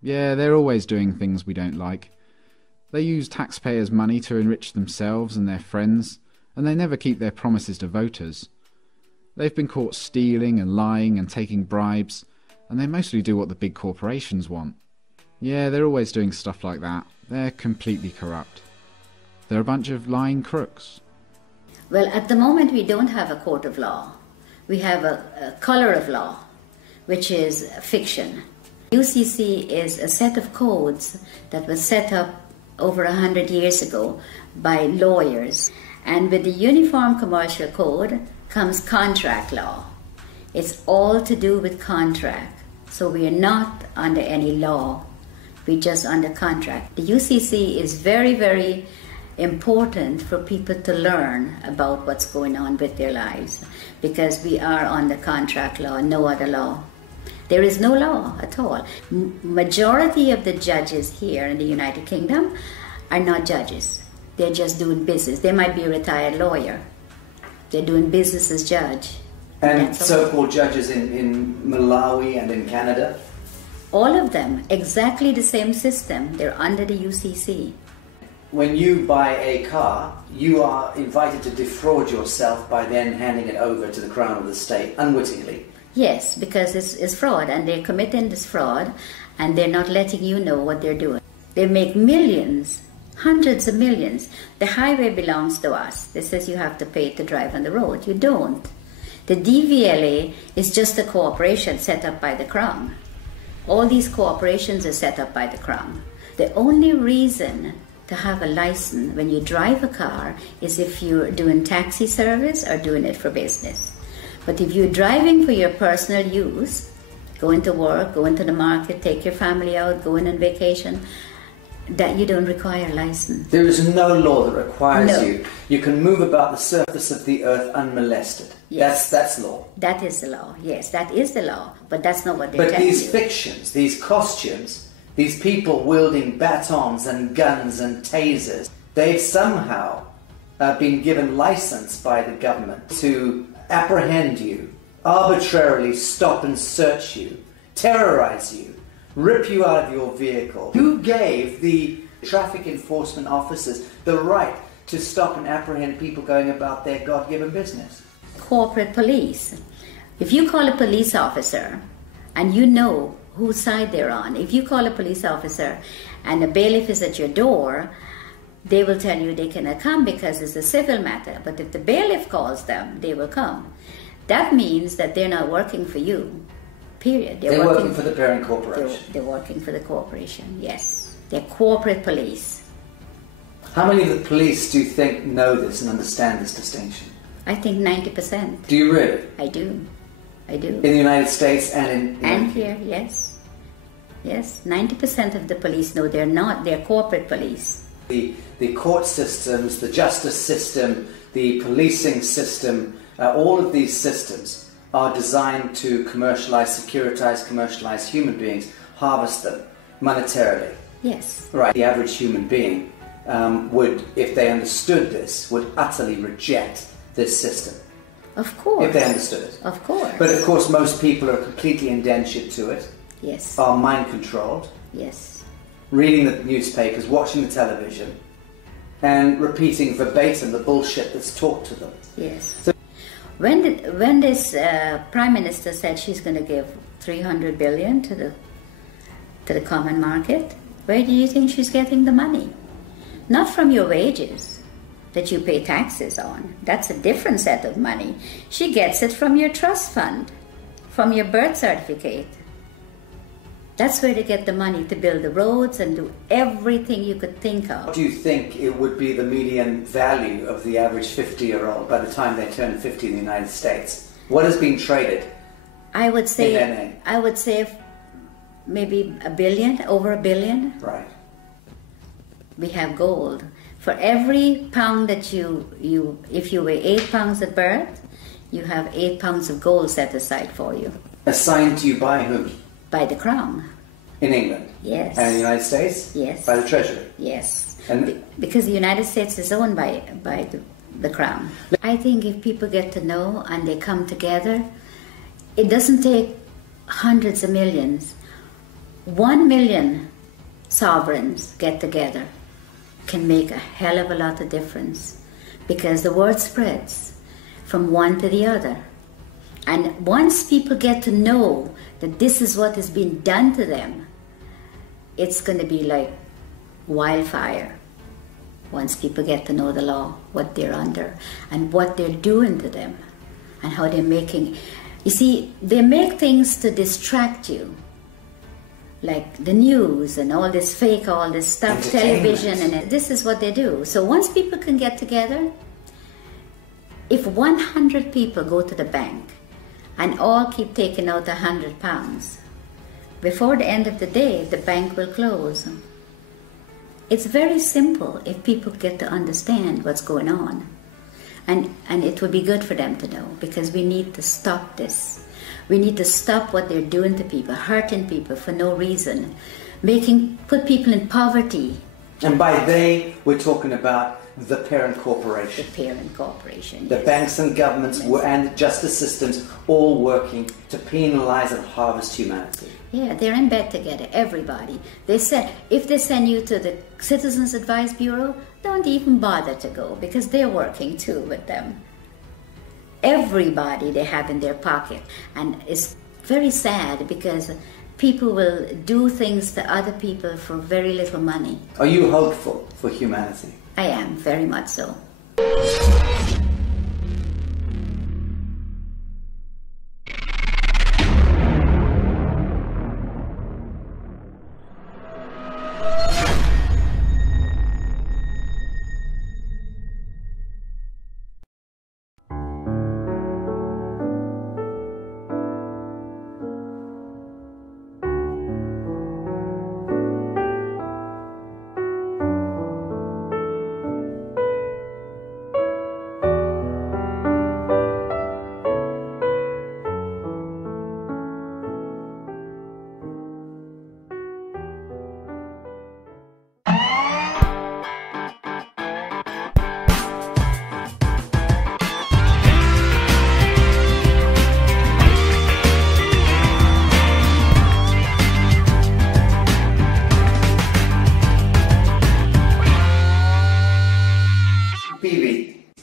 Yeah, they're always doing things we don't like. They use taxpayers' money to enrich themselves and their friends, and they never keep their promises to voters. They've been caught stealing and lying and taking bribes, and they mostly do what the big corporations want. Yeah, they're always doing stuff like that. They're completely corrupt. They're a bunch of lying crooks. Well, at the moment we don't have a court of law. We have a color of law, which is fiction. UCC is a set of codes that was set up over 100 years ago by lawyers. And with the Uniform Commercial Code comes contract law. It's all to do with contract. So we are not under any law. We're just under contract. The UCC is very, very important for people to learn about what's going on with their lives, because we are under contract law, no other law. There is no law at all. Majority of the judges here in the United Kingdom are not judges. They're just doing business. They might be a retired lawyer. They're doing business as judge. And so-called judges in Malawi and in Canada? All of them, exactly the same system. They're under the UCC. When you buy a car, you are invited to defraud yourself by then handing it over to the Crown of the State, unwittingly. Yes, because it's fraud, and they're committing this fraud, and they're not letting you know what they're doing. They make millions, hundreds of millions. The highway belongs to us. They says you have to pay to drive on the road. You don't. The DVLA is just a corporation set up by the Crown. All these corporations are set up by the Crown. The only reason to have a license when you drive a car is if you're doing taxi service or doing it for business. But if you're driving for your personal use, going to work, going to the market, take your family out, going on vacation, that you don't require a license. There is no law that requires No. you. You can move about the surface of the earth unmolested. Yes. That's law. That is the law. Yes, that is the law. But that's not what they're But telling these you. fictions, these costumes, these people wielding batons and guns and tasers, they've somehow been given license by the government to apprehend you, arbitrarily stop and search you, terrorize you, rip you out of your vehicle. Who gave the traffic enforcement officers the right to stop and apprehend people going about their God-given business? Corporate police. If you call a police officer and you know whose side they're on, if you call a police officer and a bailiff is at your door, they will tell you they cannot come because it's a civil matter. But if the bailiff calls them, they will come. That means that they're not working for you, period. They're working for the parent corporation. They're working for the corporation, yes. They're corporate police. How many of the police do you think know this and understand this distinction? I think 90%. Do you really? I do. In the United States and in... And here, yes. Yes, 90% of the police know they're corporate police. The court systems, the justice system, the policing system, all of these systems are designed to commercialize human beings, harvest them monetarily. Yes. Right. The average human being would, if they understood this, would utterly reject this system. Of course. If they understood it. Of course. But of course most people are completely indentured to it. Yes. Are mind controlled. Yes. Reading the newspapers, watching the television, and repeating verbatim the bullshit that's taught to them. Yes. So, when this Prime Minister said she's going to give 300 billion to the common market, where do you think she's getting the money? Not from your wages that you pay taxes on. That's a different set of money. She gets it from your trust fund, from your birth certificate. That's where they get the money to build the roads and do everything you could think of. do you think it would be the median value of the average 50-year-old by the time they turn 50 in the United States? What is being traded? I would say, in their name? I would say maybe $1 billion, over $1 billion. Right. We have gold. For every pound that if you weigh 8 pounds at birth, you have 8 pounds of gold set aside for you. Assigned to you by whom? By the Crown. In England? Yes. And in the United States? Yes. By the Treasury? Yes. And because the United States is owned by the Crown. I think if people get to know and they come together, it doesn't take hundreds of millions. 1 million sovereigns get together can make a hell of a lot of difference, because the word spreads from one to the other. And once people get to know that this is what is being done to them, it's going to be like wildfire. Once people get to know the law, what they're under, and what they're doing to them, and how they're making... You see, they make things to distract you, like the news and all this fake, all this stuff, television, and this is what they do. So once people can get together, if 100 people go to the bank and all keep taking out £100, before the end of the day, the bank will close. It's very simple if people get to understand what's going on. And it would be good for them to know, because we need to stop this. We need to stop what they're doing to people, hurting people for no reason, put people in poverty. And by they, we're talking about the parent corporation. The parent corporation, The yes. banks and governments and justice systems all working to penalize and harvest humanity. Yeah, they're in bed together, everybody. They said, if they send you to the Citizens Advice Bureau, don't even bother to go, because they're working too with them. Everybody they have in their pocket. And it's very sad, because people will do things to other people for very little money. Are you hopeful for humanity? I am, very much so.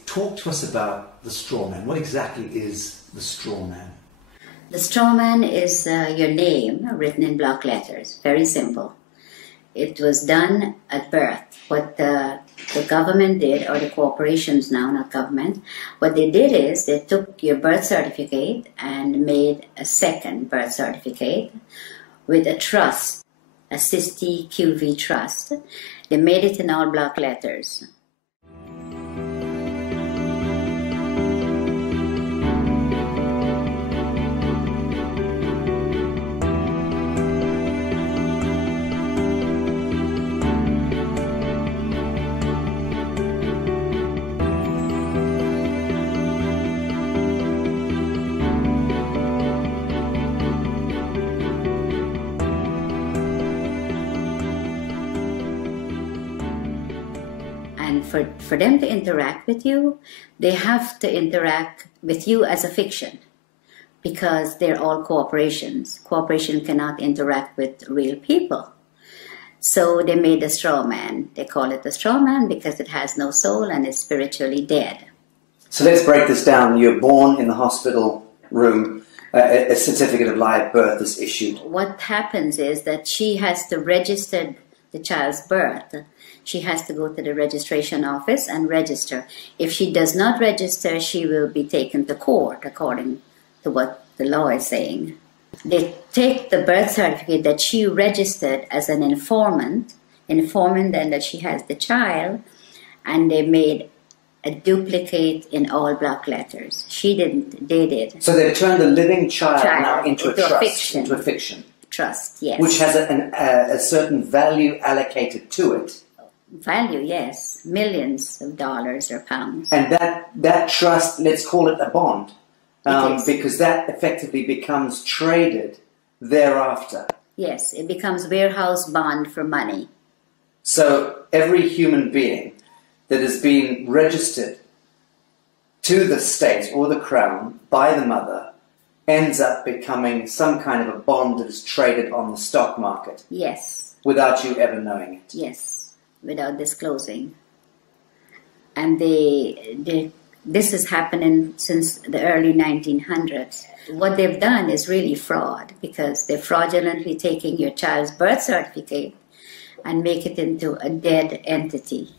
Talk to us about the straw man. What exactly is the straw man? The straw man is your name written in block letters. Very simple. It was done at birth. What the government did, or the corporations now, not government, what they did is they took your birth certificate and made a second birth certificate with a trust, a Sisti QV trust. They made it in all block letters. For them to interact with you, they have to interact with you as a fiction, because they're all corporations. Corporation cannot interact with real people. So they made a straw man. They call it a straw man because it has no soul and is spiritually dead. So let's break this down. You're born in the hospital room. A certificate of live birth is issued. What happens is that she has to register the child's birth. She has to go to the registration office and register. If she does not register, she will be taken to court, according to what the law is saying. They take the birth certificate that she registered as an informant, informing then that she has the child, and they made a duplicate in all block letters. She didn't, they did. So they turned the living child now into a trust, fiction. into a fiction. Trust, yes. Which has a certain value allocated to it. Value, yes. Millions of dollars or pounds. And that trust, let's call it a bond, It is. because that effectively becomes traded thereafter. Yes, it becomes warehouse bond for money. So every human being that has been registered to the state or the crown by the mother ends up becoming some kind of a bond that is traded on the stock market. Yes. Without you ever knowing it. Yes, without disclosing. And this is happening since the early 1900s. What they've done is really fraud, because they're fraudulently taking your child's birth certificate and make it into a dead entity.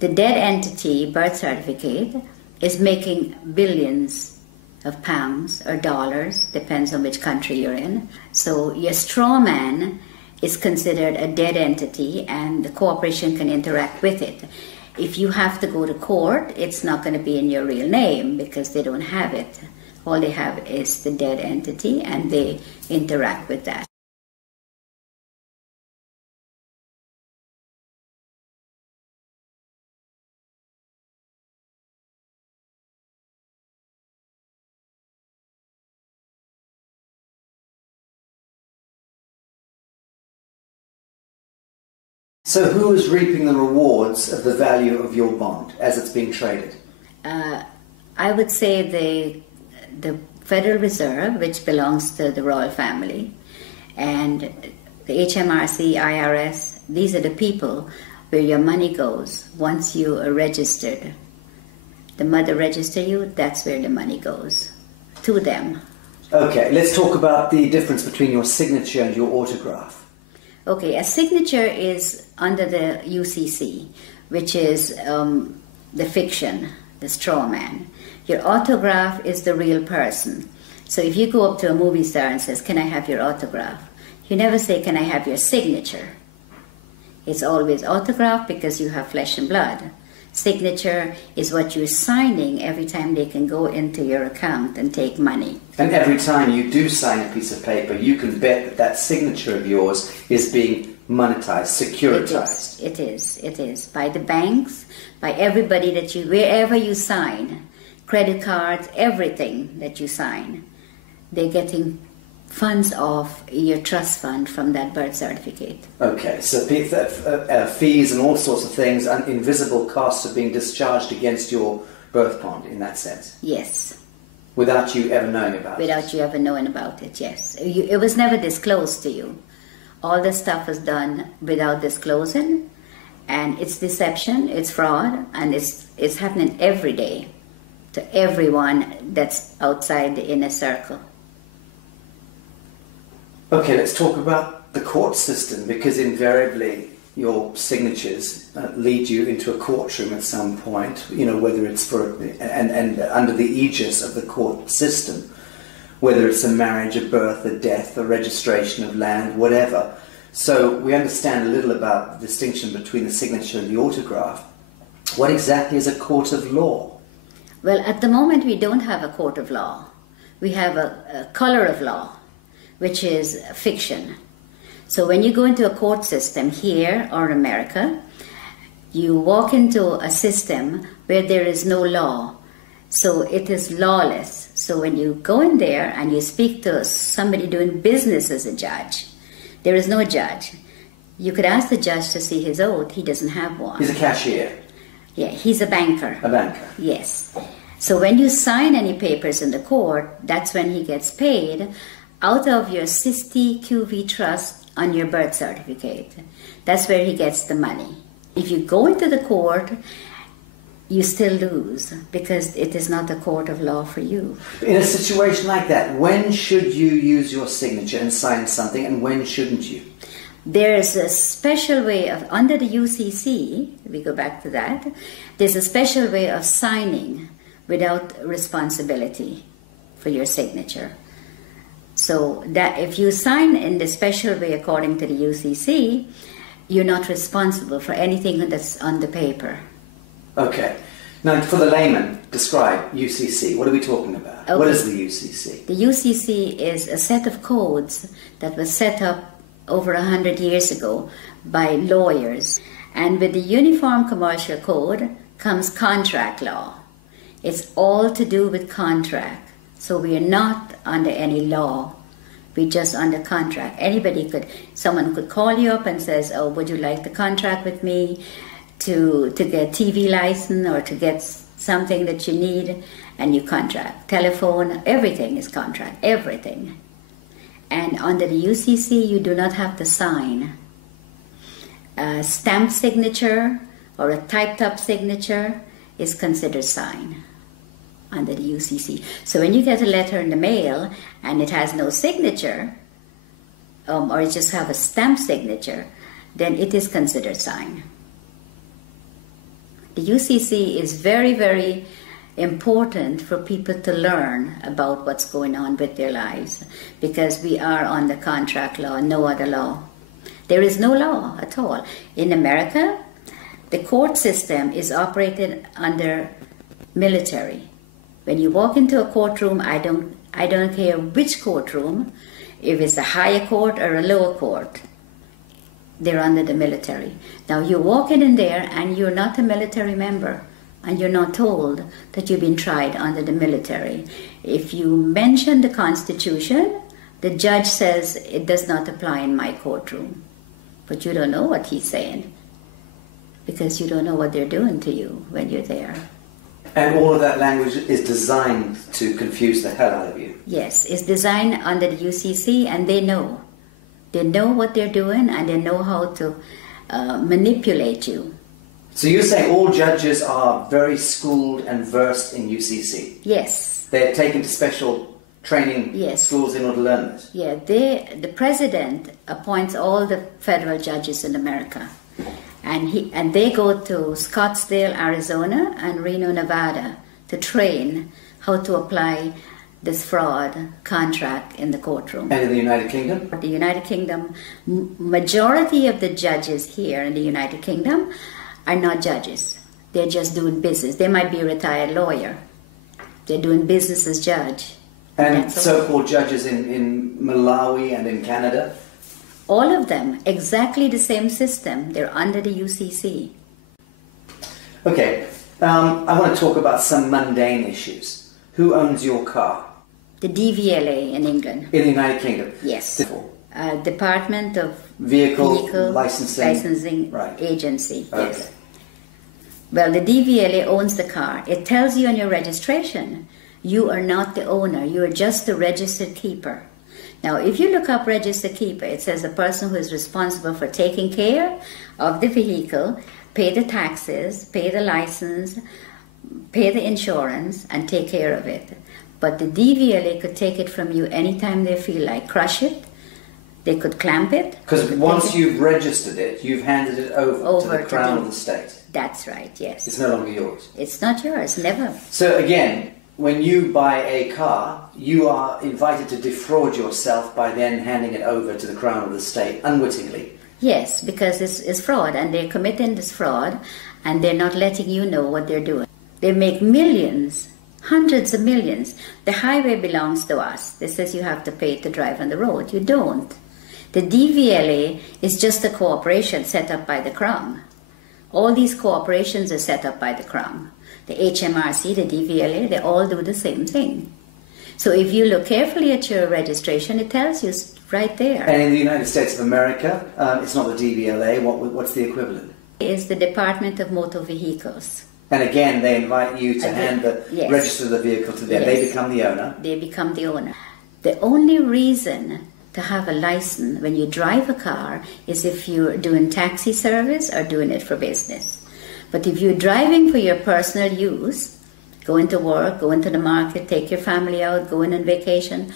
The dead entity birth certificate is making billions of pounds or dollars, depends on which country you're in. So your straw man is considered a dead entity, and the corporation can interact with it. If you have to go to court, it's not going to be in your real name because they don't have it. All they have is the dead entity, and they interact with that. So who is reaping the rewards of the value of your bond as it's being traded? I would say the Federal Reserve, which belongs to the royal family, and the HMRC, IRS, these are the people where your money goes once you are registered. The mother register you, that's where the money goes, to them. Okay, let's talk about the difference between your signature and your autograph. Okay, a signature is under the UCC, which is the fiction, the straw man. Your autograph is the real person. So if you go up to a movie star and says, "Can I have your autograph?" You never say, "Can I have your signature?" It's always autograph because you have flesh and blood. Signature is what you're signing every time they can go into your account and take money. And every time you do sign a piece of paper, you can bet that that signature of yours is being monetized, securitized. It is. By the banks, by everybody that you, wherever you sign, credit cards, everything that you sign, they're getting funds off your trust fund from that birth certificate. Okay, so fees and all sorts of things, and invisible costs are being discharged against your birth bond in that sense? Yes. Without you ever knowing about it? Without you ever knowing about it, yes. It was never disclosed to you. All this stuff was done without disclosing, and it's deception, it's fraud, and it's happening every day to everyone that's outside the inner circle. Okay, let's talk about the court system, because invariably your signatures lead you into a courtroom at some point, you know, whether it's for, and under the aegis of the court system, whether it's a marriage, a birth, a death, a registration of land, whatever. So we understand a little about the distinction between the signature and the autograph. What exactly is a court of law? Well, at the moment we don't have a court of law. We have a color of law, which is fiction. So when you go into a court system here or America, you walk into a system where there is no law. So it is lawless. So when you go in there and you speak to somebody doing business as a judge, there is no judge. You could ask the judge to see his oath. He doesn't have one. He's a cashier. Yeah, he's a banker. A banker. Yes. So when you sign any papers in the court, that's when he gets paid out of your SISTI QV trust on your birth certificate. That's where he gets the money. If you go into the court, you still lose because it is not a court of law for you. In a situation like that, when should you use your signature and sign something, and when shouldn't you? There's a special way of, under the UCC, we go back to that, there's a special way of signing without responsibility for your signature. So that if you sign in the special way according to the UCC, you're not responsible for anything that's on the paper. Okay. Now, for the layman, describe UCC. What are we talking about? Okay. What is the UCC? The UCC is a set of codes that was set up over 100 years ago by lawyers. And with the Uniform Commercial Code comes contract law. It's all to do with contract. So we are not under any law. We're just under contract. Someone could call you up and says, "Oh, would you like to contract with me to get TV license or to get something that you need, and you contract. Telephone, everything is contract, everything. And under the UCC, you do not have to sign. A stamp signature or a typed up signature is considered sign under the UCC. So when you get a letter in the mail and it has no signature, or it just have a stamp signature, then it is considered sign. The UCC is very, very important for people to learn about what's going on with their lives, because we are on the contract law, no other law. There is no law at all. In America, the court system is operated under military. When you walk into a courtroom, I don't care which courtroom, if it's a higher court or a lower court, they're under the military. Now you walk in there and you're not a military member, and you're not told that you've been tried under the military. If you mention the Constitution, the judge says it does not apply in my courtroom. But you don't know what he's saying, because you don't know what they're doing to you when you're there. And all of that language is designed to confuse the hell out of you. Yes, it's designed under the UCC, and they know. They know what they're doing, and they know how to manipulate you. So you're saying all judges are very schooled and versed in UCC? Yes. They're taken to special training schools in order to learn this? Yeah, the president appoints all the federal judges in America. And they go to Scottsdale, Arizona and Reno, Nevada to train how to apply this fraud contract in the courtroom. And in the United Kingdom? The United Kingdom, majority of the judges here in the United Kingdom are not judges. They're just doing business. They might be a retired lawyer. They're doing business as judge. And so-called judges in Malawi and in Canada? All of them, exactly the same system. They're under the UCC. Okay, I want to talk about some mundane issues. Who owns your car? The DVLA in England. In the United Kingdom? Yes. Department of Vehicle Licensing right. Agency. Okay. Yes. Well, the DVLA owns the car. It tells you on your registration, you are not the owner. You are just the registered keeper. Now, if you look up registered keeper, it says a person who is responsible for taking care of the vehicle, pay the taxes, pay the license, pay the insurance, and take care of it. But the DVLA could take it from you anytime they feel like. Crush it. They could clamp it. Because once you've registered it, you've handed it over to the Crown of the state. That's right, yes. It's no longer yours. It's not yours, never. So again, when you buy a car, you are invited to defraud yourself by then handing it over to the Crown of the state, unwittingly. Yes, because it's fraud, and they're committing this fraud, and they're not letting you know what they're doing. They make millions, hundreds of millions. The highway belongs to us. They says you have to pay to drive on the road. You don't. The DVLA is just a corporation set up by the Crown. All these corporations are set up by the Crown. The HMRC, the DVLA, they all do the same thing. So if you look carefully at your registration, it tells you right there. And in the United States of America, it's not the DVLA. What's the equivalent? It's the Department of Motor Vehicles. And again, they invite you to register the vehicle to them. Yes. They become the owner. They become the owner. The only reason to have a license when you drive a car is if you're doing taxi service or doing it for business. But if you're driving for your personal use, going to work, going to the market, take your family out, going on vacation,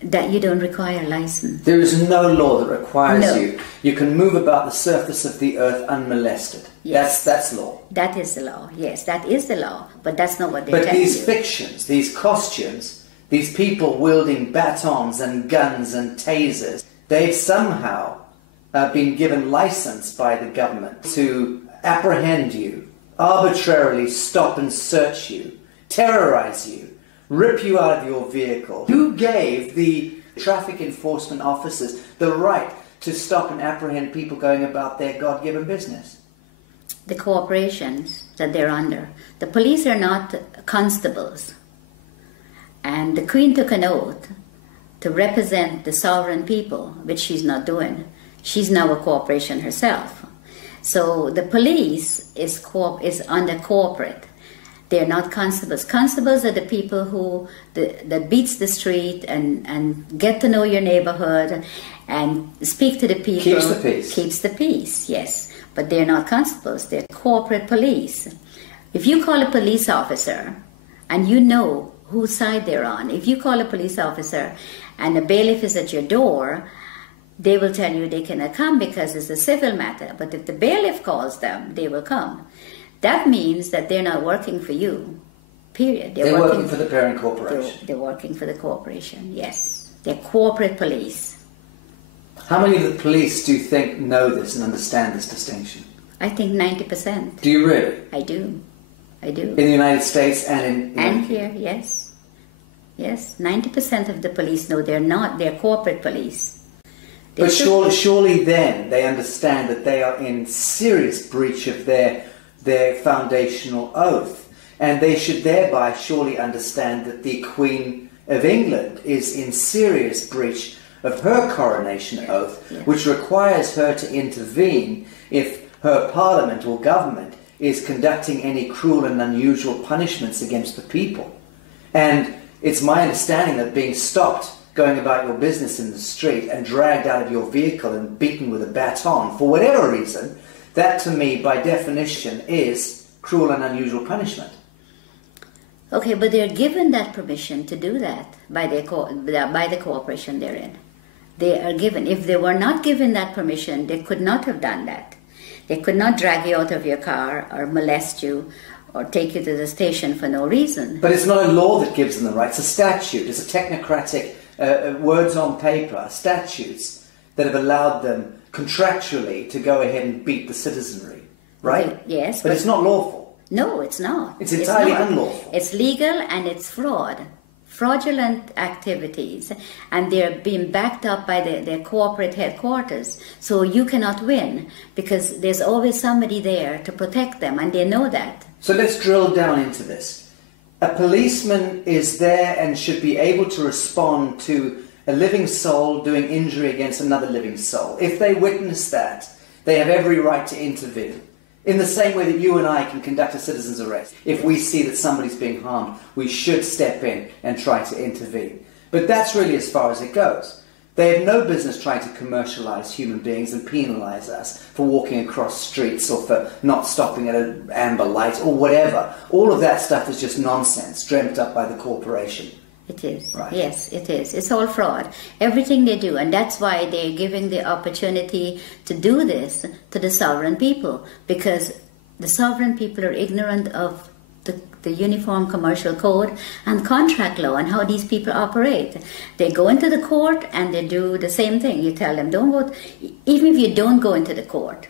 that you don't require a license. There is no law that requires No. you. You can move about the surface of the earth unmolested. Yes. That's law. That is the law. Yes, that is the law. But that's not what they tell But these you. fictions, these costumes, these people wielding batons and guns and tasers, they've somehow been given license by the government to apprehend you, arbitrarily stop and search you, terrorize you, rip you out of your vehicle. Who gave the traffic enforcement officers the right to stop and apprehend people going about their God-given business? The corporations that they're under. The police are not constables. And the Queen took an oath to represent the sovereign people, which she's not doing. She's now a corporation herself. So the police is under corporate. They're not constables. Constables are the people who that beats the street and get to know your neighborhood and speak to the people. Keeps the peace. Keeps the peace, yes. But they're not constables. They're corporate police. If you call a police officer and you know whose side they're on, if you call a police officer and a bailiff is at your door, they will tell you they cannot come because it's a civil matter. But if the bailiff calls them, they will come. That means that they're not working for you, period. They're working for the parent corporation. They're working for the corporation, yes. They're corporate police. How many of the police do you think know this and understand this distinction? I think 90%. Do you really? I do. In the United States and in... And here, yes. Yes, 90% of the police know they're corporate police. But surely then they understand that they are in serious breach of their foundational oath. And they should thereby surely understand that the Queen of England is in serious breach of her coronation oath, which requires her to intervene if her parliament or government is conducting any cruel and unusual punishments against the people. And it's my understanding that being stopped going about your business in the street and dragged out of your vehicle and beaten with a baton for whatever reason, that to me by definition is cruel and unusual punishment. Okay, but they're given that permission to do that by the corporation they're in. They are given. If they were not given that permission, they could not have done that. They could not drag you out of your car or molest you or take you to the station for no reason. But it's not a law that gives them the right. It's a statute. It's a technocratic words on paper, statutes that have allowed them contractually to go ahead and beat the citizenry, right? Okay, yes. But it's not lawful. No, it's not. It's entirely not. unlawful. It's legal and it's fraudulent activities, and they're being backed up by their corporate headquarters. So you cannot win because there's always somebody there to protect them, and they know that. So let's drill down into this. A policeman is there and should be able to respond to a living soul doing injury against another living soul. If they witness that, they have every right to intervene. In the same way that you and I can conduct a citizen's arrest. If we see that somebody's being harmed, we should step in and try to intervene. But that's really as far as it goes. They have no business trying to commercialize human beings and penalize us for walking across streets or for not stopping at an amber light or whatever. All of that stuff is just nonsense, dreamt up by the corporation. It is. Right. Yes, it is. It's all fraud. Everything they do. And that's why they're giving the opportunity to do this to the sovereign people. Because the sovereign people are ignorant of the Uniform Commercial Code and contract law and how these people operate. They go into the court and they do the same thing. You tell them, don't go. Even if you don't go into the court,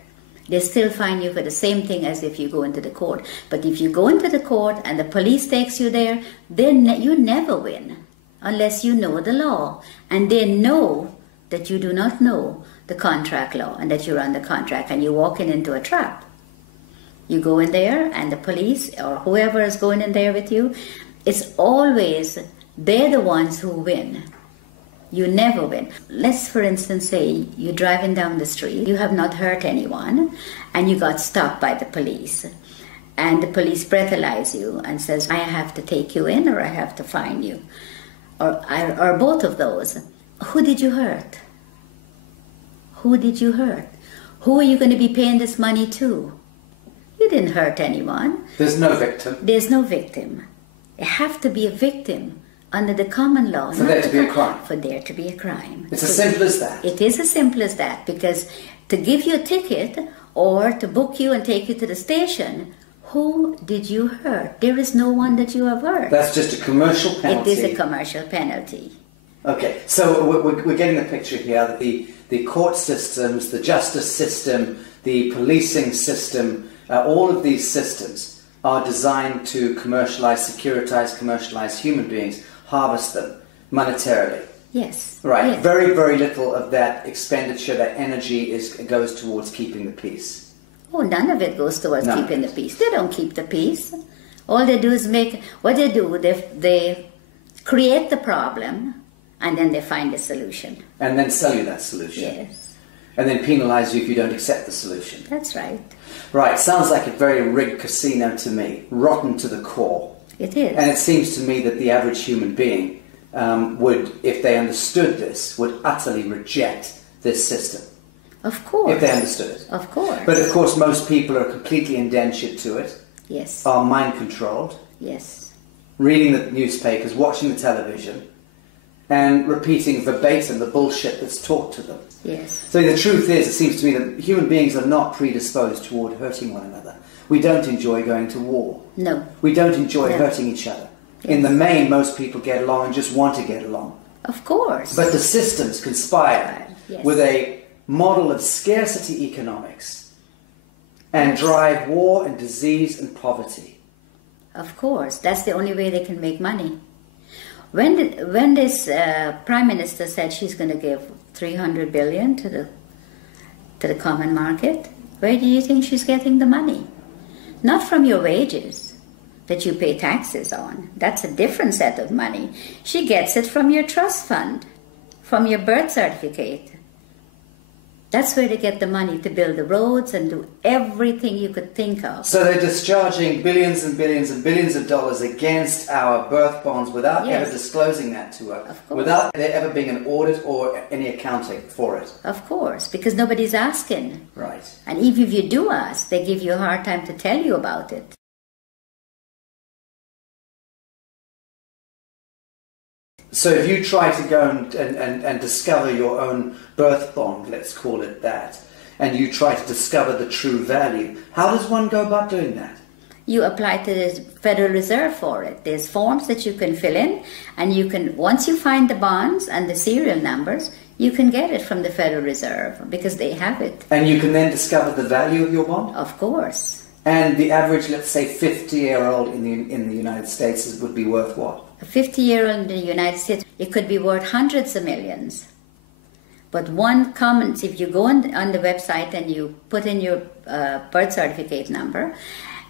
they still fine you for the same thing as if you go into the court. But if you go into the court and the police takes you there, then you never win unless you know the law. And they know that you do not know the contract law and that you're under contract and you're walking into a trap. You go in there and the police or whoever is going in there with you, it's always they're the ones who win. You never win. Let's, for instance, say you're driving down the street, you have not hurt anyone, and you got stopped by the police. And the police breathalyze you and says, I have to take you in or I have to fine you. Or both of those. Who did you hurt? Who did you hurt? Who are you going to be paying this money to? You didn't hurt anyone. There's no victim. There's no victim. You have to be a victim under the common law. For there to be a crime. For there to be a crime. It's as simple as that. It is as simple as that, because to give you a ticket or to book you and take you to the station, who did you hurt? There is no one that you have hurt. That's just a commercial penalty. It is a commercial penalty. Okay, so we're getting the picture here that the court systems, the justice system, the policing system, all of these systems are designed to commercialize human beings, harvest them monetarily. Yes. Right. Yes. Very, very little of that expenditure, that energy goes towards keeping the peace. Oh, none of it goes towards keeping the peace. They don't keep the peace. All they do is they create the problem and then they find a solution. And then sell you that solution. Yes. and then penalize you if you don't accept the solution. That's right. Right, sounds like a very rigged casino to me, rotten to the core. It is. And it seems to me that the average human being would, if they understood this, would utterly reject this system. Of course. If they understood it. Of course. But of course most people are completely indentured to it, Yes. are mind controlled, Yes. reading the newspapers, watching the television, and repeating verbatim the bullshit that's taught to them. Yes. So the truth is, it seems to me that human beings are not predisposed toward hurting one another. We don't enjoy going to war. No. We don't enjoy No. hurting each other. In the main, most people get along and just want to get along. Of course. But the systems conspire Yes. with a model of scarcity economics and drive war and disease and poverty. Of course. That's the only way they can make money. When this Prime Minister said she's going to give 300 billion to the common market, where do you think she's getting the money? Not from your wages that you pay taxes on. That's a different set of money. She gets it from your trust fund, from your birth certificate. That's where they get the money to build the roads and do everything you could think of. So they're discharging billions and billions and billions of dollars against our birth bonds without Yes. ever disclosing that to us, Of course. without there ever being an audit or any accounting for it. Of course, because nobody's asking. Right. And even if you do ask, they give you a hard time to tell you about it. So if you try to go and discover your own birth bond, let's call it that, and you try to discover the true value, how does one go about doing that? You apply to the Federal Reserve for it. There's forms that you can fill in, and you can, once you find the bonds and the serial numbers, you can get it from the Federal Reserve because they have it. And you can then discover the value of your bond? Of course. And the average, let's say, 50-year-old in the United States would be worth what? A 50-year-old in the United States, it could be worth hundreds of millions. But one comment, if you go on the website and you put in your birth certificate number,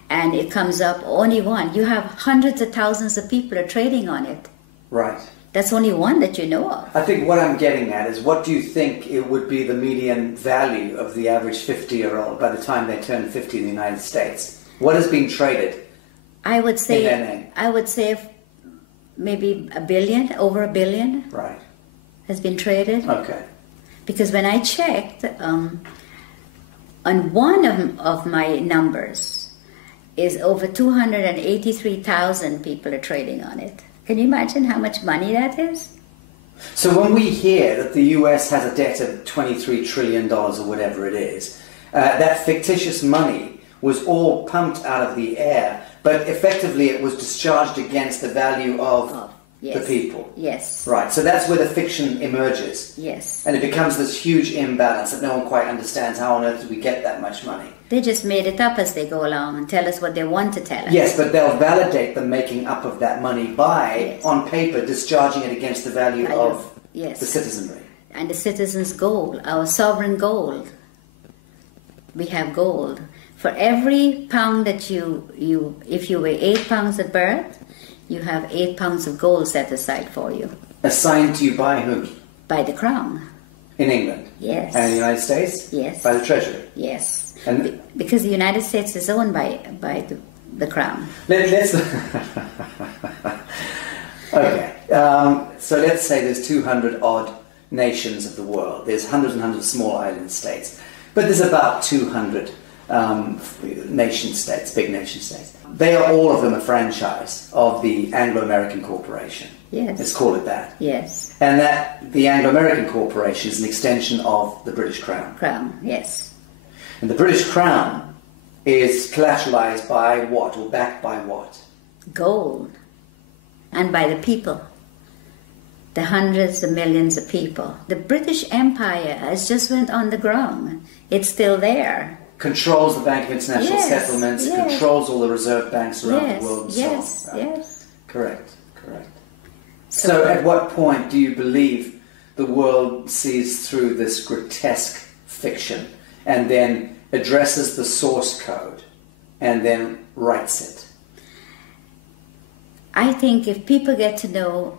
and it comes up only one, you have hundreds of thousands of people are trading on it. Right. That's only one that you know of. I think what I'm getting at is, what do you think it would be the median value of the average 50-year-old by the time they turn 50 in the United States? What is being traded? I would say, in their name? I would say maybe $1 billion, over $1 billion Right. has been traded. Okay. Because when I checked, on one of my numbers is over 283,000 people are trading on it. Can you imagine how much money that is? So when we hear that the US has a debt of $23 trillion or whatever it is, that fictitious money was all pumped out of the air, but effectively it was discharged against the value of Yes. the people. Yes. Right, so that's where the fiction emerges. Yes. And it becomes this huge imbalance that no one quite understands. How on earth did we get that much money? They just made it up as they go along and tell us what they want to tell us. Yes, but they'll validate the making up of that money by, Yes. on paper, discharging it against the value of Yes. the citizenry. And the citizens' gold, our sovereign gold. We have gold. For every pound that if you weigh 8 pounds at birth, you have 8 pounds of gold set aside for you. Assigned to you by whom? By the Crown. In England? Yes. And in the United States? Yes. By the Treasury? Yes. And Because the United States is owned by the Crown. let's... Okay. So let's say there's 200 odd nations of the world. There's hundreds and hundreds of small island states. But there's about 200 nation states, big nation states. They are all of them a franchise of the Anglo-American Corporation. Yes. Let's call it that. Yes. And that the Anglo-American Corporation is an extension of the British Crown. Crown, yes. And the British Crown is collateralized by what, or backed by what? Gold. And by the people. The hundreds of millions of people. The British Empire has just went on the ground. It's still there. Controls the Bank of International Yes, Settlements, yes. controls all the reserve banks around Yes, the world and yes, so on. yes. Correct. So at what point do you believe the world sees through this grotesque fiction and then addresses the source code and then writes it? I think if people get to know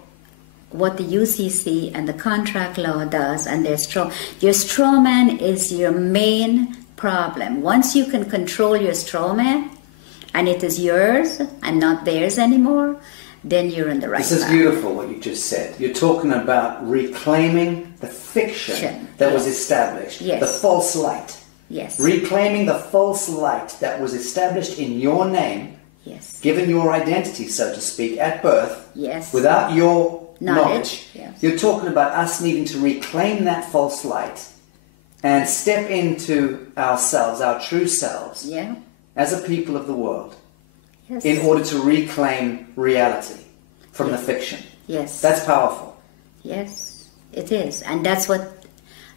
what the UCC and the contract law does, and your straw man is your main problem. Once you can control your straw man, and it is yours and not theirs anymore, then you're in the right path. This is beautiful what you just said. You're talking about reclaiming the fiction that was established, the false light. Yes. Reclaiming the false light that was established in your name, given your identity, so to speak, at birth, without your knowledge. You're talking about us needing to reclaim that false light and step into ourselves, our true selves, as a people of the world, in order to reclaim reality from the fiction. Yes. That's powerful. Yes, it is. And that's what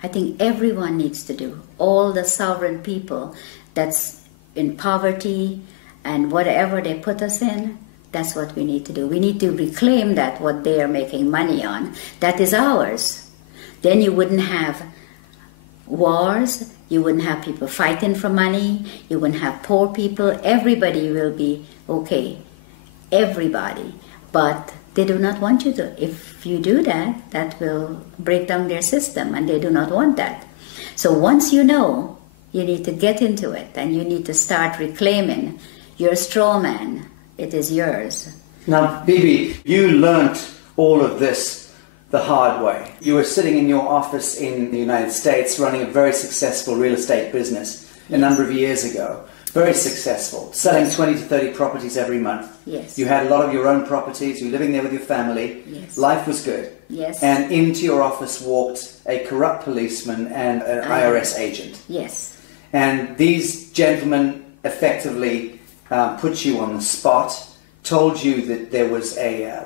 I think everyone needs to do. All the sovereign people that's in poverty and whatever they put us in, that's what we need to do. We need to reclaim that, what they are making money on. That is ours. Then you wouldn't have wars, you wouldn't have people fighting for money, you wouldn't have poor people. Everybody will be okay. Everybody. But they do not want you to. If you do that, that will break down their system, and they do not want that. So once you know, you need to get into it, and you need to start reclaiming your straw man. It is yours. Now, Bibi, you learnt all of this the hard way. You were sitting in your office in the United States running a very successful real estate business a number of years ago. Very successful, selling 20 to 30 properties every month. Yes. You had a lot of your own properties, you were living there with your family. Yes. Life was good. Yes. And into your office walked a corrupt policeman and an IRS agent. Yes. And these gentlemen effectively put you on the spot, told you that there was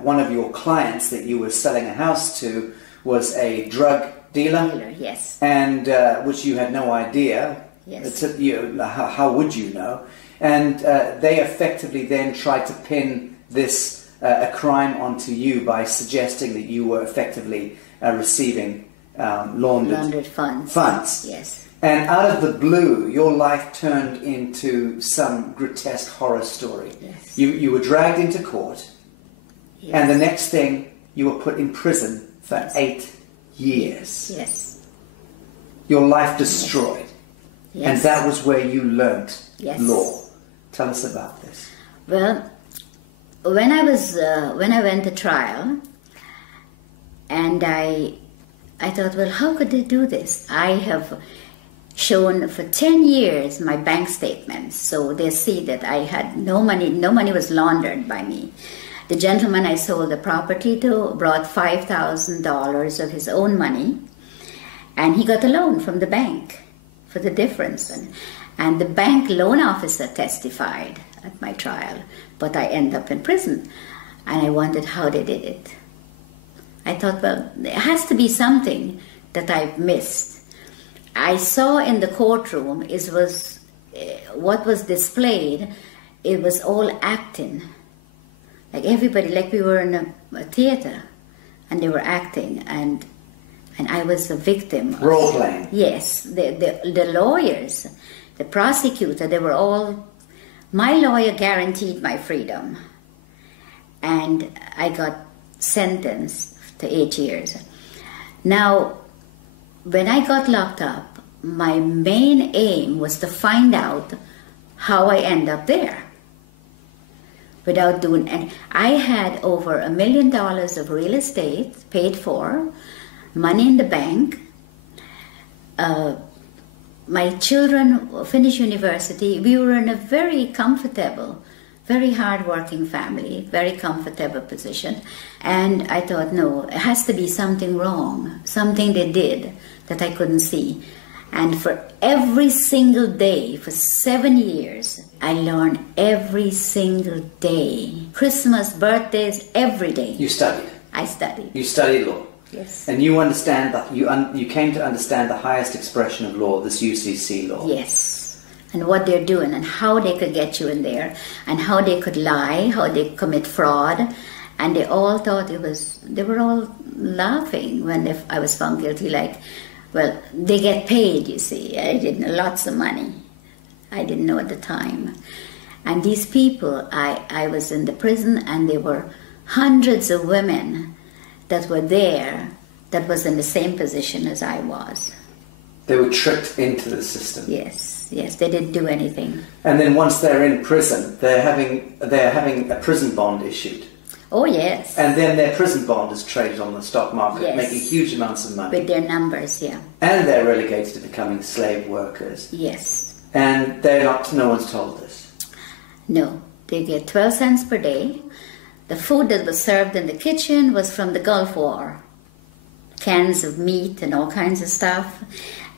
one of your clients that you were selling a house to was a drug dealer. Yes. And which you had no idea. Yes. How would you know? And they effectively then tried to pin this a crime onto you by suggesting that you were effectively receiving laundered funds. Yes. And out of the blue, your life turned into some grotesque horror story. Yes. You were dragged into court, and the next thing, you were put in prison for 8 years. Yes. Your life destroyed. Yes. And that was where you learnt law. Tell us about this. Well, when I went to trial, and I thought, well, how could they do this? I have shown for 10 years my bank statements, so they see that I had no money was laundered by me. The gentleman I sold the property to brought $5,000 of his own money, and he got a loan from the bank for the difference. And the bank loan officer testified at my trial, but I ended up in prison. And I wondered how they did it. I thought, well, there has to be something that I've missed. I saw in the courtroom what was displayed, it was all acting. Like everybody, like we were in a theater, and they were acting, and I was a victim. Role playing. Yes, the lawyers, the prosecutor, they were all. My lawyer guaranteed my freedom, and I got sentenced to 8 years. Now, when I got locked up, my main aim was to find out how I end up there. Without doing, and I had over $1 million of real estate paid for, money in the bank. My children finished university. We were in a very comfortable, very hard-working family, very comfortable position. And I thought, no, it has to be something wrong, something they did that I couldn't see. And for every single day, for 7 years, I learned every single day. Christmas, birthdays, every day. You studied. I studied. You studied law. Yes. And you understand that you came to understand the highest expression of law, this UCC law. Yes. And what they're doing and how they could get you in there and how they could lie, how they commit fraud. And they all thought they were all laughing when I was found guilty, like, well, they get paid, you see. I didn't know, lots of money. I didn't know at the time. And these people, I was in the prison, and there were hundreds of women that were there that was in the same position as I was. They were tricked into the system. Yes, yes, they didn't do anything. And then once they're in prison, they're having a prison bond issued. Oh, yes. And then their prison bond is traded on the stock market, Yes. making huge amounts of money. With their numbers, yeah. And they're relegated to becoming slave workers. Yes. And no one's told this. No, they get 12 cents per day. The food that was served in the kitchen was from the Gulf War. Cans of meat and all kinds of stuff.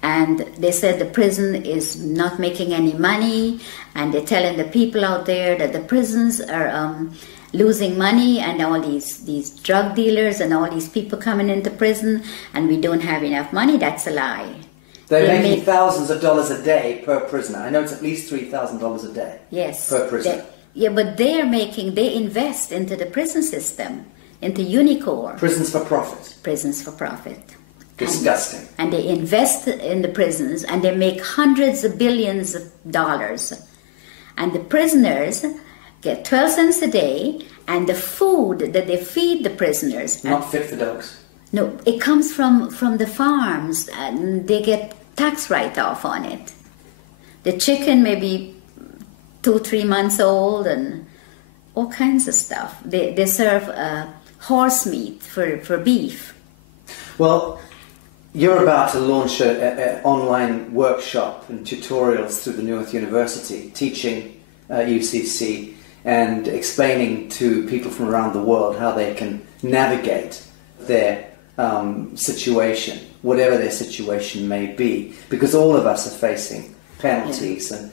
And they said the prison is not making any money, and they're telling the people out there that the prisons are losing money, and all these drug dealers and all these people coming into prison, and we don't have enough money. That's a lie. They're They making make- thousands of dollars a day per prisoner. I know it's at least $3,000 a day. Yes. Per prisoner. Yeah, but they invest into the prison system, into Unicor, Prisons for profit. prisons for profit. Disgusting. And they invest in the prisons, and they make hundreds of billions of dollars. And the prisoners get 12 cents a day, and the food that they feed the prisoners, Not fit for dogs. no, it comes from the farms, and they get tax write-off on it. The chicken may be 2-3 months old, and all kinds of stuff. They serve horse meat for beef. Well, you're about to launch an online workshop and tutorials through the Newark University, teaching UCC and explaining to people from around the world how they can navigate their situation, whatever their situation may be, because all of us are facing penalties and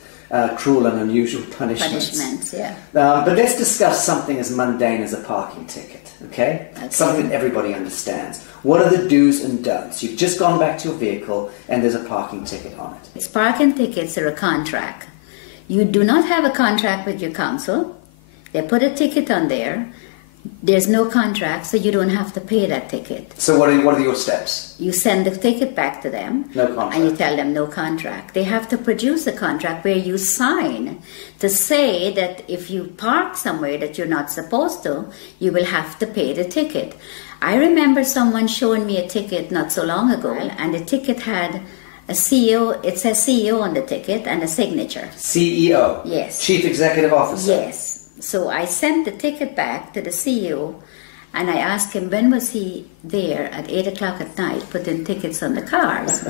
cruel and unusual punishments. Punishments, yeah. But let's discuss something as mundane as a parking ticket, okay? Okay. Something that everybody understands. What are the do's and don'ts? You've just gone back to your vehicle and there's a parking ticket on it. It's parking tickets are a contract. You do not have a contract with your council. They put a ticket on there. There's no contract, so you don't have to pay that ticket. So what are your steps? You send the ticket back to them. No contract. And you tell them no contract. They have to produce a contract where you sign to say that if you park somewhere that you're not supposed to, you will have to pay the ticket. I remember someone showing me a ticket not so long ago, and the ticket had a CEO, it says CEO on the ticket, and a signature. CEO? Yes. Chief Executive Officer? Yes. So I sent the ticket back to the CEO, and I asked him when was he there at 8 o'clock at night putting tickets on the cars.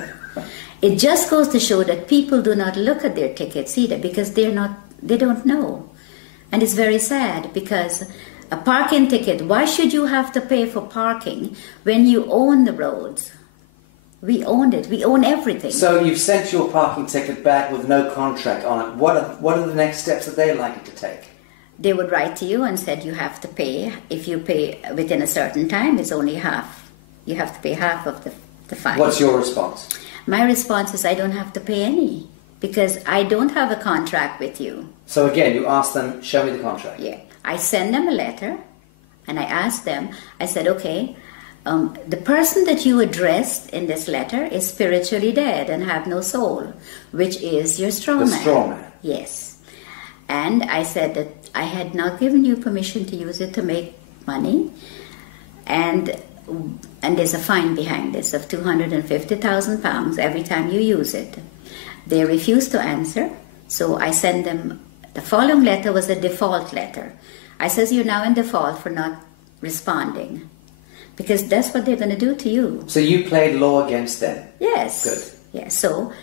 It just goes to show that people do not look at their tickets either, because they don't know. And it's very sad, because a parking ticket, why should you have to pay for parking when you own the roads? We owned it. We own everything. So you've sent your parking ticket back with no contract on it. What are the next steps that they're likely to take? They would write to you and said you have to pay. If you pay within a certain time, it's only half. You have to pay half of the fine. What's your response? My response is I don't have to pay any, because I don't have a contract with you. So again, you ask them, show me the contract. Yeah. I send them a letter, and I ask them, I said, okay, the person that you addressed in this letter is spiritually dead and have no soul, which is your straw man. The straw man. Yes. And I said that I had not given you permission to use it to make money, and there's a fine behind this of £250,000 every time you use it. They refused to answer, so I sent them, the following letter was a default letter. I says, you're now in default for not responding, because that's what they're going to do to you. So you played law against them? Yes. Good. Yes. So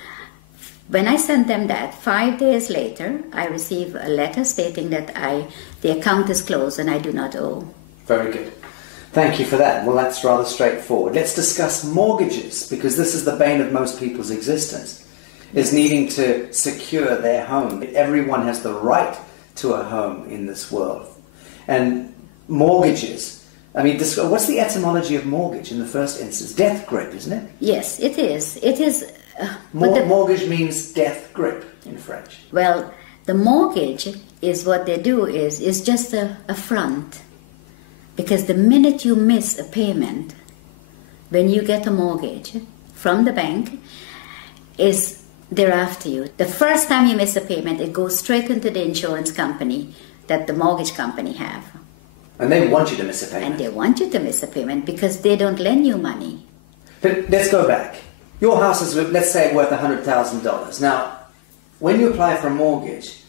when I sent them that, 5 days later, I received a letter stating that the account is closed and I do not owe. Very good. Thank you for that. Well, that's rather straightforward. Let's discuss mortgages, because this is the bane of most people's existence, is needing to secure their home. Everyone has the right to a home in this world. And mortgages, I mean, what's the etymology of mortgage in the first instance? Death grip, isn't it? Yes, it is. It is. But Mortgage means death grip in French. well, the mortgage is what they do is just a front. Because the minute you miss a payment, when you get a mortgage from the bank, they're after you. The first time you miss a payment, it goes straight into the insurance company that the mortgage company have. And they want you to miss a And payment. they want you to miss a payment because they don't lend you money. But let's go back. Your house is, let's say, worth $100,000. Now, when you apply for a mortgage,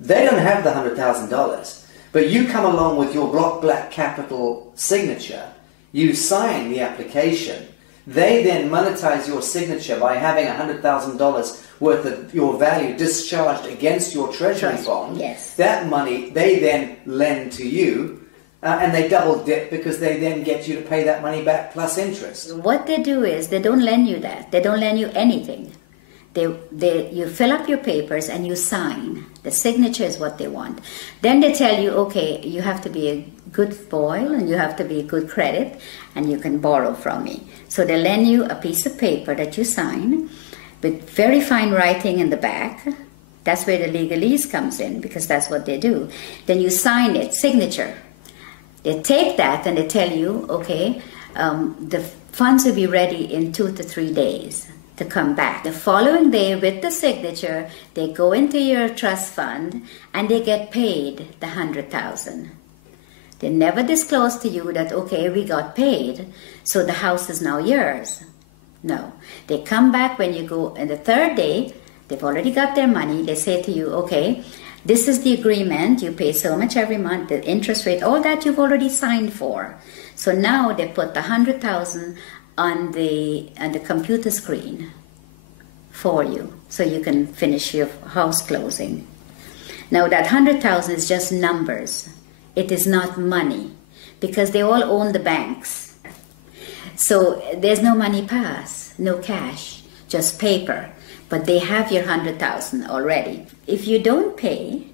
they don't have the $100,000. But you come along with your block black capital signature, you sign the application, they then monetize your signature by having $100,000 worth of your value discharged against your treasury bond. Yes. That money they then lend to you, and they double dip because they then get you to pay that money back plus interest. What they do is they don't lend you that. They don't lend you anything. You fill up your papers and you sign. The signature is what they want. Then they tell you, okay, you have to be a good boy and you have to be a good credit and you can borrow from me. So they lend you a piece of paper that you sign with very fine writing in the back. That's where the legalese comes in because that's what they do. Then you sign it, signature. They take that and they tell you, okay, the funds will be ready in 2 to 3 days to come back. The following day with the signature, they go into your trust fund and they get paid the $100,000. They never disclose to you that, okay, we got paid, so the house is now yours. No. They come back when you go on the third day, they've already got their money, they say to you, okay, this is the agreement, you pay so much every month, the interest rate, all that you've already signed for. So now they put the $100,000 on the computer screen for you, so you can finish your house closing. Now that $100,000 is just numbers. It is not money, because they all own the banks. So there's no money pass, no cash, just paper. But they have your $100,000 already. If you don't pay,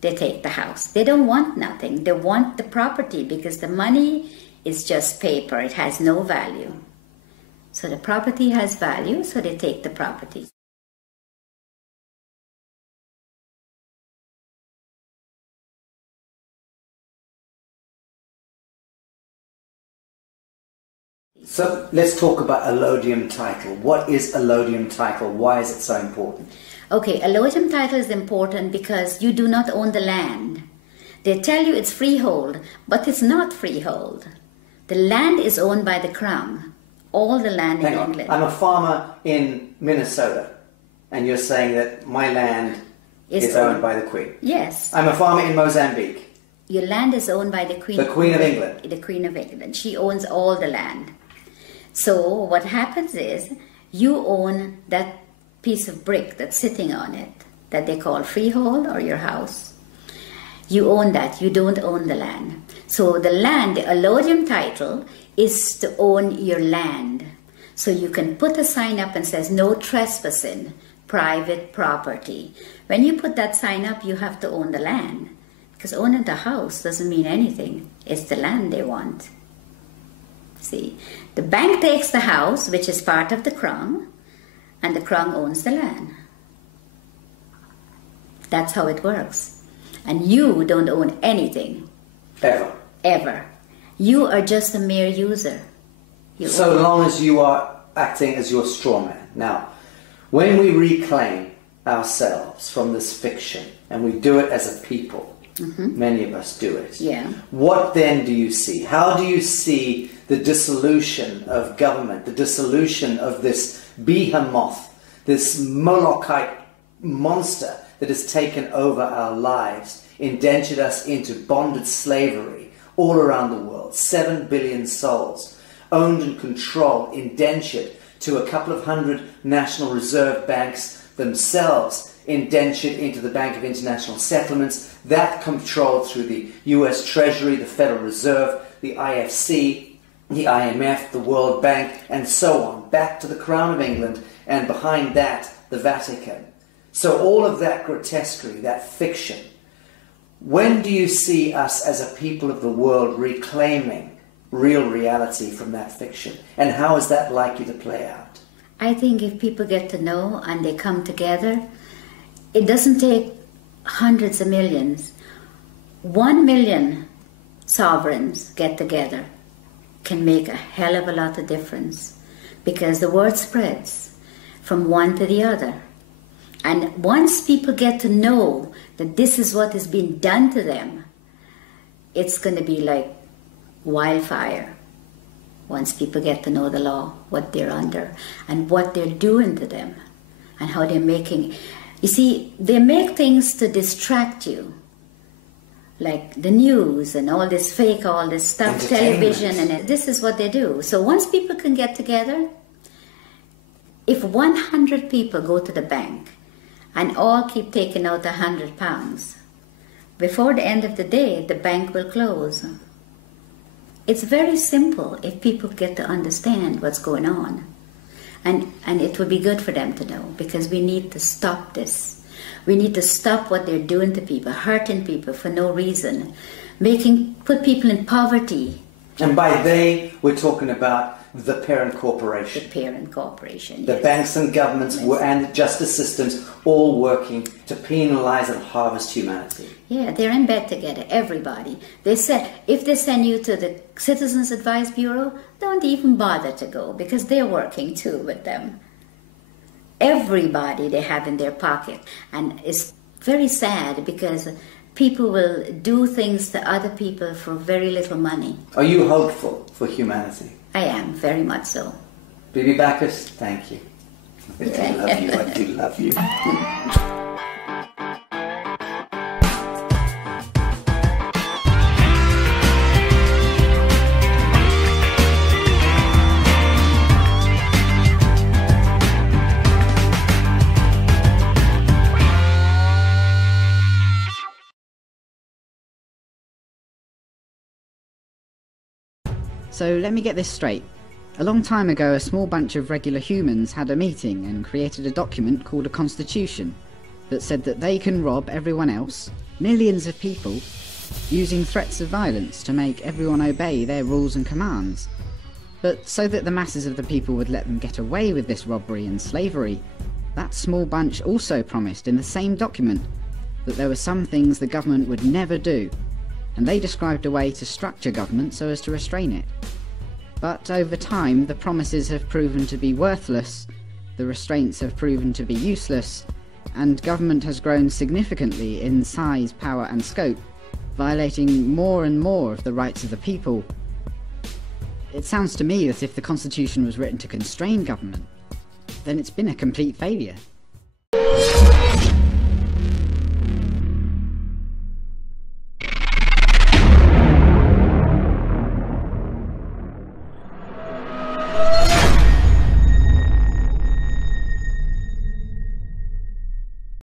they take the house. They don't want nothing. They want the property because the money is just paper. It has no value. So the property has value, so they take the property. So let's talk about allodium title. What is allodium title? Why is it so important? Okay, allodium title is important because you do not own the land. They tell you it's freehold, but it's not freehold. The land is owned by the Crown. All the land in England. I'm a farmer in Minnesota, and you're saying that my land is owned by the Queen. Yes. I'm a farmer in Mozambique. Your land is owned by the Queen. The Queen of England. The Queen of England. She owns all the land. So what happens is you own that piece of brick that's sitting on it that they call freehold or your house. You own that. You don't own the land. So the land, the allodium title, is to own your land. So you can put a sign up and says no trespassing, private property. When you put that sign up, you have to own the land. Because owning the house doesn't mean anything. It's the land they want. See, the bank takes the house, which is part of the Crown, and the Crown owns the land. That's how it works. And you don't own anything. Ever. Ever. You are just a mere user. So long as you are acting as your straw man. Now, when we reclaim ourselves from this fiction, and we do it as a people, many of us do it. Yeah. What then do you see? How do you see the dissolution of government, the dissolution of this behemoth, this Molochite monster that has taken over our lives, indentured us into bonded slavery all around the world, 7 billion souls, owned and controlled, indentured to a couple of hundred National Reserve banks themselves, indentured into the Bank of International Settlements, that controlled through the US Treasury, the Federal Reserve, the IFC, the IMF, the World Bank, and so on, back to the Crown of England, and behind that, the Vatican. So all of that grotesquerie, that fiction, when do you see us as a people of the world reclaiming real reality from that fiction? And how is that likely to play out? I think if people get to know and they come together, it doesn't take hundreds of millions. 1 million sovereigns get together can make a hell of a lot of difference because the word spreads from one to the other. And once people get to know that this is what is being done to them, it's going to be like wildfire once people get to know the law, what they're under, and what they're doing to them, and how they're making... You see, they make things to distract you, like the news and all this fake, all this stuff, television, and this is what they do. So once people can get together, if 100 people go to the bank and all keep taking out £100, before the end of the day, the bank will close. It's very simple if people get to understand what's going on. And it would be good for them to know, because we need to stop this. We need to stop what they're doing to people, hurting people for no reason, put people in poverty. And by they, we're talking about the parent corporation. The parent corporation, The yes. banks and governments and justice systems all working to penalise and harvest humanity. Yeah, they're in bed together, everybody. They said, if they send you to the Citizens Advice Bureau, don't even bother to go, because they're working too with them. Everybody they have in their pocket. And it's very sad, because people will do things to other people for very little money. Are you hopeful for humanity? I am, very much so. Bibi Bacchus, thank you. I love you, I do love you. So let me get this straight. A long time ago, a small bunch of regular humans had a meeting and created a document called a constitution that said that they can rob everyone else, millions of people, using threats of violence to make everyone obey their rules and commands. But so that the masses of the people would let them get away with this robbery and slavery, that small bunch also promised in the same document that there were some things the government would never do, and they described a way to structure government so as to restrain it. But over time, the promises have proven to be worthless, the restraints have proven to be useless, and government has grown significantly in size, power and scope, violating more and more of the rights of the people. It sounds to me as if the Constitution was written to constrain government. Then it's been a complete failure.